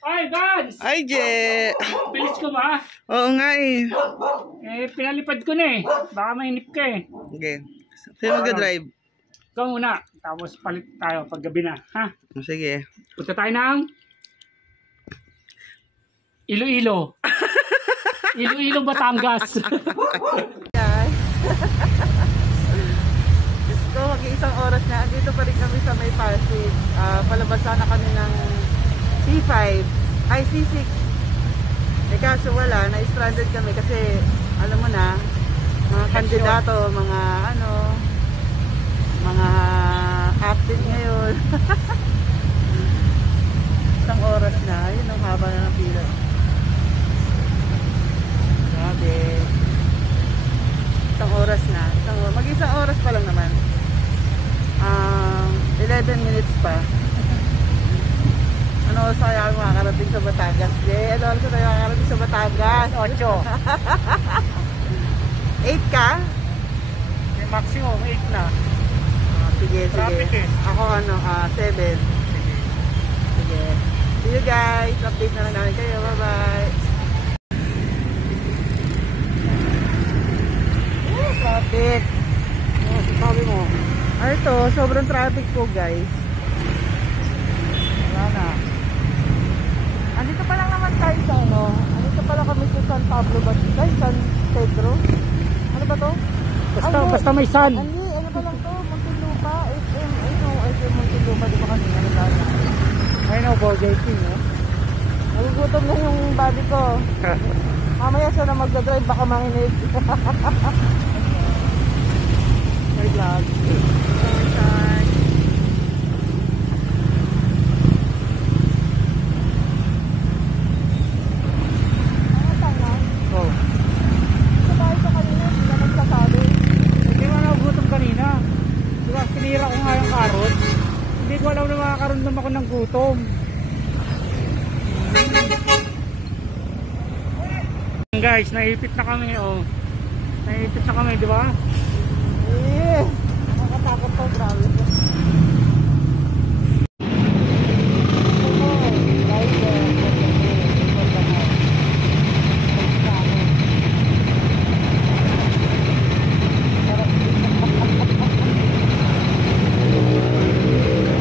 Ay, Vans! Ay, Je! Bilis ko ba? Oo nga eh. Pinalipad ko na eh. Baka mainip ka eh. Okay. Sino mag-drive? Ikaw muna. Tapos palit tayo pag gabi na. Ha? Sige. Punta tayo ng Iloilo. Iloilo, Batangas. Guys. Gusto, mag-iisang oras na. Dito pa rin kami sa may Pasig. Palabas na kami ng C5. Ay, C6. Eh kaso wala. Na-stranded kami kasi alam mo na, mga kandidato, mga ano, mga active ngayon. Isang oras na. Yun ang haba na ng pila. Grabe. Isang oras na. Mag-isang oras pa lang naman. 11 minutes pa. Ano oras kaya kami makakarating sa Batangas? Ano oras kaya makakarating sa Batangas? 8 ka? Maximum 8 na. Sige, sige. Traffic eh. Ako 7. Sige. See you guys. Update na lang namin kayo. Bye-bye. Traffic. Sabi mo. Ano to? Sobrang traffic po guys. Wala na. Andito pa lang naman tayo sa ano. Andito pa lang kami sa San Pablo ba? Ay, San Pedro? Ano ba to? Basta may sun. Ano ba lang to? Muntinlupa? SM. Ay no, SM Muntinlupa. Di ba kanina? Ano ba? Ay no, Burger King, no? Nagugutom na yung body ko. Mamaya siya na magdadrive, baka manginig. May vlog. Oh. Sabay ka kanina, hindi na nagsasabi. Hindi mo nagugutom kanina. Diba, sinira ko nga yung karot. Hindi ko alam na makakaroon ako ng gutom. Guys, naipit na kami, oh. Naipit na kami, di ba? Eh, nakakatakot to, grabe.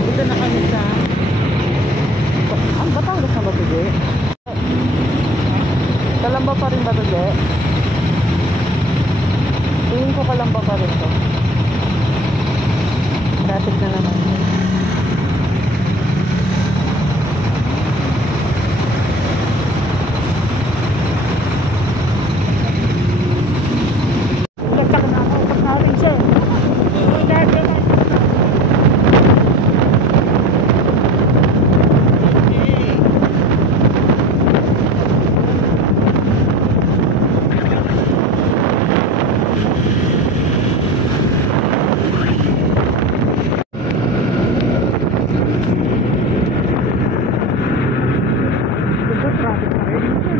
Dito na kami sa ang Batangas na ba ito, Je? Kalamba pa rin ba ito, Je? Tingin ko kalamba pa rin ito. Traffic na naman. Nagtak na ako pag namin siya.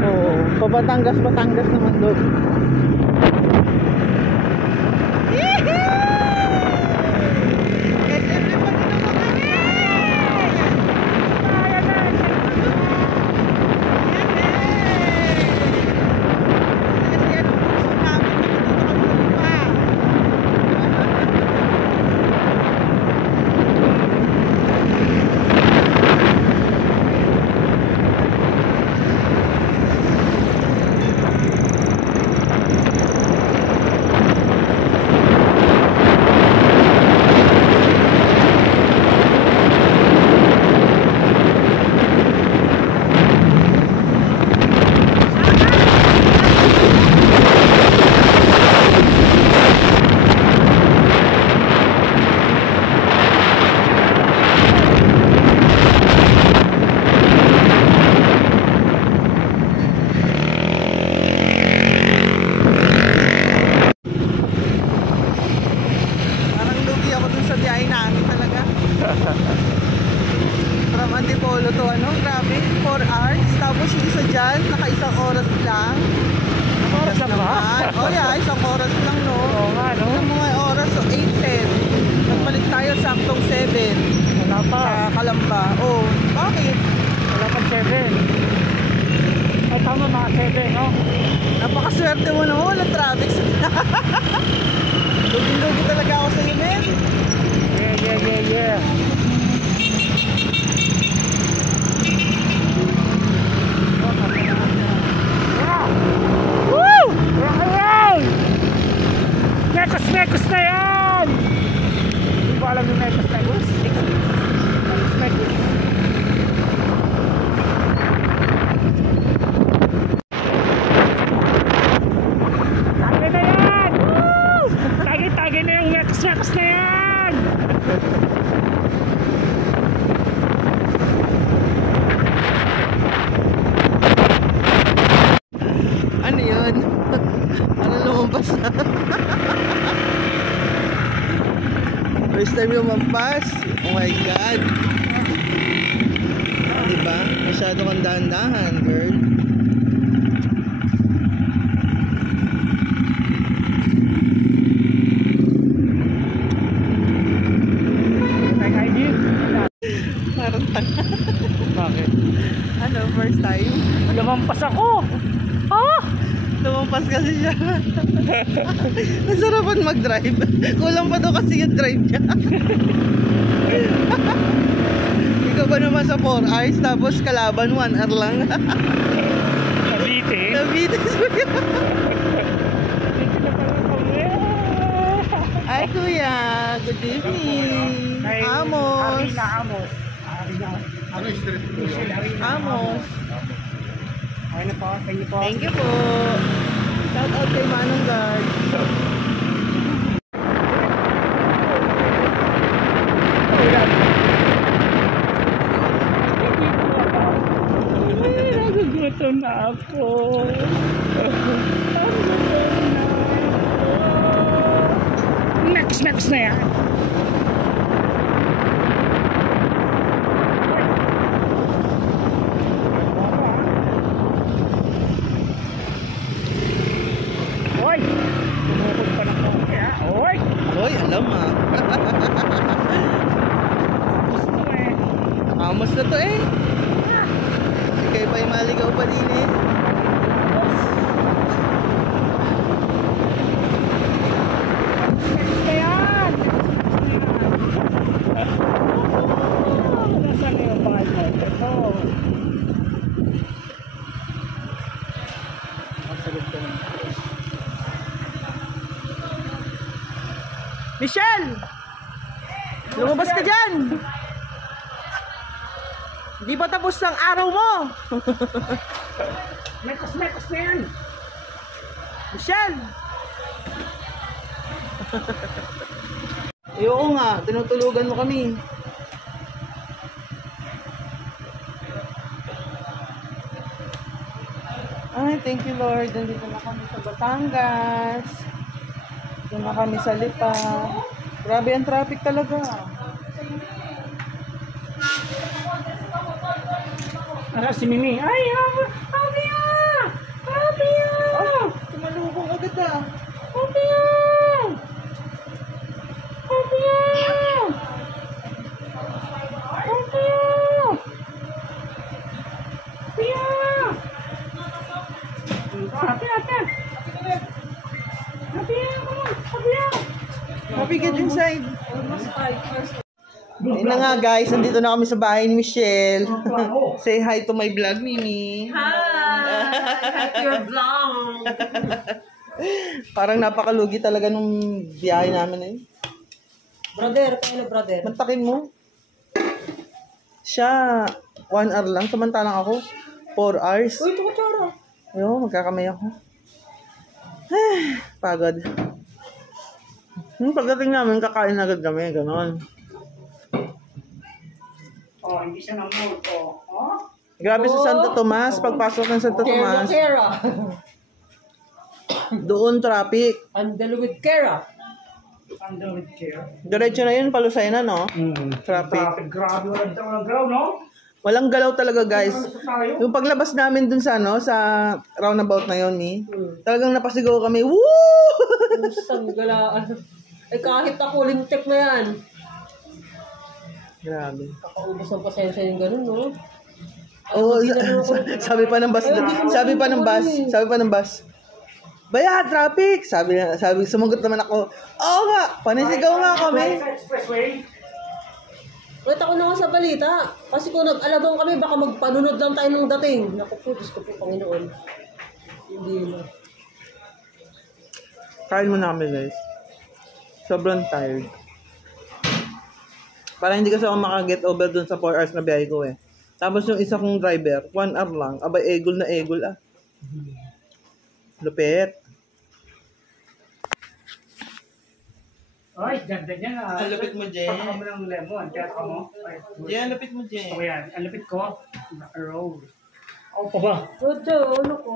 Oo, Batangas naman doon. From Antipolo to grabe, 4 hours. Tapos yung isa dyan, naka-isang oras lang. Oras lang ba? Oh yeah, isang oras lang, no? Oo nga, no? Yung mga oras, so 8:10. Nagpalit tayo saktong 7. Wala pa. Sa Kalamba. Oh, bakit? Wala pang 7 7. Ay, tama, mga 7, no? Napakaswerte mo naman, walang traffic. Lugi-lugi talaga ako sa iyo, men. Yeah. Woo! Ayan! Mekos na yan! Hindi ko alam yung mekos. Tagay na yan! Woo! Tagay na yung mekos na yan! Ano yun? Ano lumampas na? First time lumampas? Oh my God! Diba? Masyado kang dahan-dahan, girl. Parang Bakit? ano, first time? Lumampas ako! Ah! Lumampas kasi siya. Nasarapan mag-drive. Kulang pa daw kasi yung drive niya. Ikaw ba naman sa 4 hours tapos kalaban 1 hour lang? Nabiti. Nabitis mo yan. Ay kuya, good evening. Amos. Amos. Amos. Okay na po. Thank you po. Thank you po. Shout out kay Manong Guard. Nagugutom na ako. Next na yan. Oy! Tumukod pa ng konti ha. Oy! Hoy, alam ah. Gusto eh. Amos na to eh. Ikay pa yung maligaw pa din eh. Next na yan! Nasaan na yung bahay mo? Ito. Masagot ko na. Michelle! Lumabas ka dyan! Di ba tapos ang araw mo? Mekos na yan! Michelle! Oo nga, tinutulugan mo kami. Ay, thank you Lord. Nandito na kami sa Batangas. Doon na kami sa Lipa. Grabe ang traffic talaga. Ara si Mimi. Ay, Abia! Abia! Ah, tumalubong agad ah. Abia! Abia! Abia! Abia! Ate! Abia! Come on! Abia! Happy get inside. Ayun na nga guys, nandito na kami sa bahay ni Michelle. Say hi to my vlog, Mimi. Hi! Your vlog! Parang napakalugi talaga nung biyahe namin eh. Brother, kaya brother. Mantakin mo. Siya, 1 hour lang. Samantalang ako, 4 hours. Uy, ito ko tsara. Ayun, magkakamay ako. Pagod. Pagdating namin, kakain agad kami. Ganon. Oh, hindi siya na-mood. Oh. Grabe sa Santo Tomas. Pagpasok ng Santo Tomas, Kera. doon traffic. Andalo with Kera. Under with care. Diretso na yun, Palusay na, no? Traffic. Grabe, walang graw, no? Walang galaw talaga, guys. Sa tayo. Yung paglabas namin dun sa, no, sa roundabout na yun, talagang napasigaw kami, woo! Saan galaan? Eh kahit ako, lintik na yan. Grabe. Kakaubos ng pasensya yung ganun, no? Oo, sabi pa ng bus, sabi pa ng bus. Baya, traffic! Sabi, sumagot naman ako, oo nga, panisigaw nga kami. Sa expressway. Wait, ako na nga sa balita. Kasi kung nag-alabang kami, baka magpanunod lang tayo ng dating. Naku po, Diyos ko po, Panginoon. Hindi na. Kain mo na kami, guys. Sobrang tired. Parang hindi kasi ako makaget over dun sa 4 hours na biyahe ko eh. Tapos yung isa kong driver, 1 hour lang. Abay, egol na egol ah. Lupit. Ay, ganda niya nga. Ang lupit mo, Jen. Pagka mo ng lemon, kaya ka mo. Jen, lupit mo, Jen. O yan, ang lupit ko. Naka-roll. Ako pa ba? Jojo, ano ko?